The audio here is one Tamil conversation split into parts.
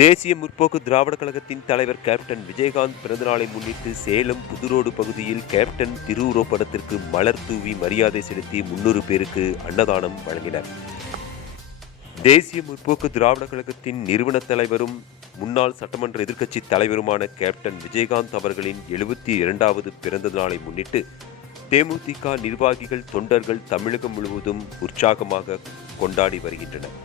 தேசிய முற்போக்கு திராவிட கழகத்தின் தலைவர் கேப்டன் விஜயகாந்த் பிறந்தநாளை முன்னிட்டு சேலம் புதுரோடு பகுதியில் கேப்டன் திருவுருவப்படத்திற்கு மலர் தூவி மரியாதை செலுத்தி 300 பேருக்கு அன்னதானம் வழங்கினர். தேசிய முற்போக்கு திராவிட கழகத்தின் நிறுவன தலைவரும் முன்னாள் சட்டமன்ற எதிர்க்கட்சி தலைவருமான கேப்டன் விஜயகாந்த் அவர்களின் 72வது பிறந்த நாளை முன்னிட்டு தேமுதிக நிர்வாகிகள் தொண்டர்கள் தமிழகம் முழுவதும் உற்சாகமாக கொண்டாடி வருகின்றனர்.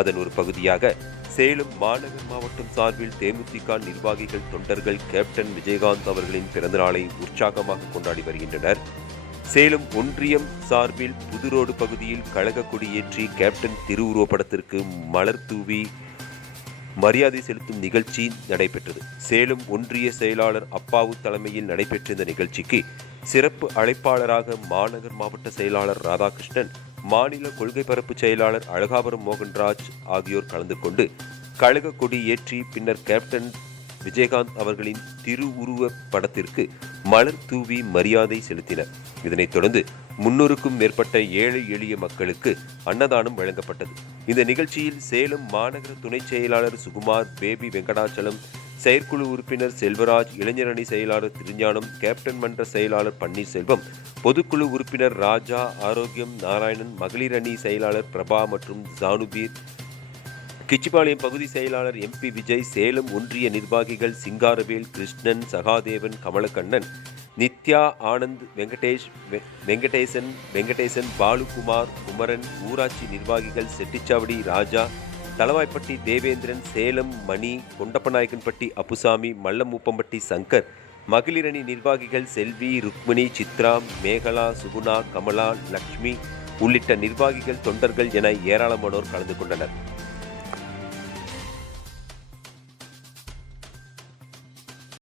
அதன் ஒரு பகுதியாக சேலம் மாநகர் மாவட்டம் சார்பில் தேமுதிக நிர்வாகிகள் தொண்டர்கள் கேப்டன் விஜயகாந்த் அவர்களின் பிறந்தநாளை உற்சாகமாக கொண்டாடி வருகின்றனர். சேலம் ஒன்றியம் சார்பில் புதுரோடு பகுதியில் கழக கொடியேற்றி கேப்டன் திருவுருவப்படத்திற்கு மலர் தூவி மரியாதை செலுத்தும் நிகழ்ச்சி நடைபெற்றது. சேலம் ஒன்றிய செயலாளர் அப்பாவு தலைமையில் நடைபெற்ற இந்த நிகழ்ச்சிக்கு சிறப்பு அழைப்பாளராக மாநகர் மாவட்ட செயலாளர் ராதாகிருஷ்ணன், மாநில கொள்கை பரப்பு செயலாளர் அழகாபுரம் மோகன்ராஜ் ஆகியோர் கலந்து கொண்டு கழக கொடி ஏற்றி பின்னர் கேப்டன் விஜயகாந்த் அவர்களின் திருவுருவ படத்திற்கு மலர் தூவி மரியாதை செலுத்தினர். இதனைத் தொடர்ந்து 300க்கும் மேற்பட்ட ஏழை எளிய மக்களுக்கு அன்னதானம் வழங்கப்பட்டது. இந்த நிகழ்ச்சியில் சேலம் மாநகர துணை செயலாளர் சுகுமார், பேபி வெங்கடாச்சலம், செயற்குழு உறுப்பினர் செல்வராஜ், இளைஞரணி செயலாளர் திருஞானம், கேப்டன் மன்ற செயலாளர் பன்னீர்செல்வம், பொதுக்குழு உறுப்பினர் ராஜா, ஆரோக்கியம் நாராயணன், மகளிர் அணி செயலாளர் பிரபா மற்றும் ஜானுபீர், கிச்சிபாளையம் பகுதி செயலாளர் MP விஜய், சேலம் ஒன்றிய நிர்வாகிகள் சிங்காரவேல், கிருஷ்ணன், சகாதேவன், கமலக்கண்ணன், நித்யா, ஆனந்த், வெங்கடேசன், பாலுகுமார், குமரன், ஊராட்சி நிர்வாகிகள் செட்டிச்சாவடி ராஜா, தளவாய்ப்பட்டி தேவேந்திரன், சேலம் மணி, கொண்டப்பநாயக்கன்பட்டி அப்புசாமி, மல்லமூப்பம்பட்டி சங்கர், மகளிரணி நிர்வாகிகள் செல்வி, ருக்மிணி, சித்ரா, மேகலா, சுகுணா, கமலா, லக்ஷ்மி உள்ளிட்ட நிர்வாகிகள் தொண்டர்கள் என ஏராளமானோர் கலந்து கொண்டனர்.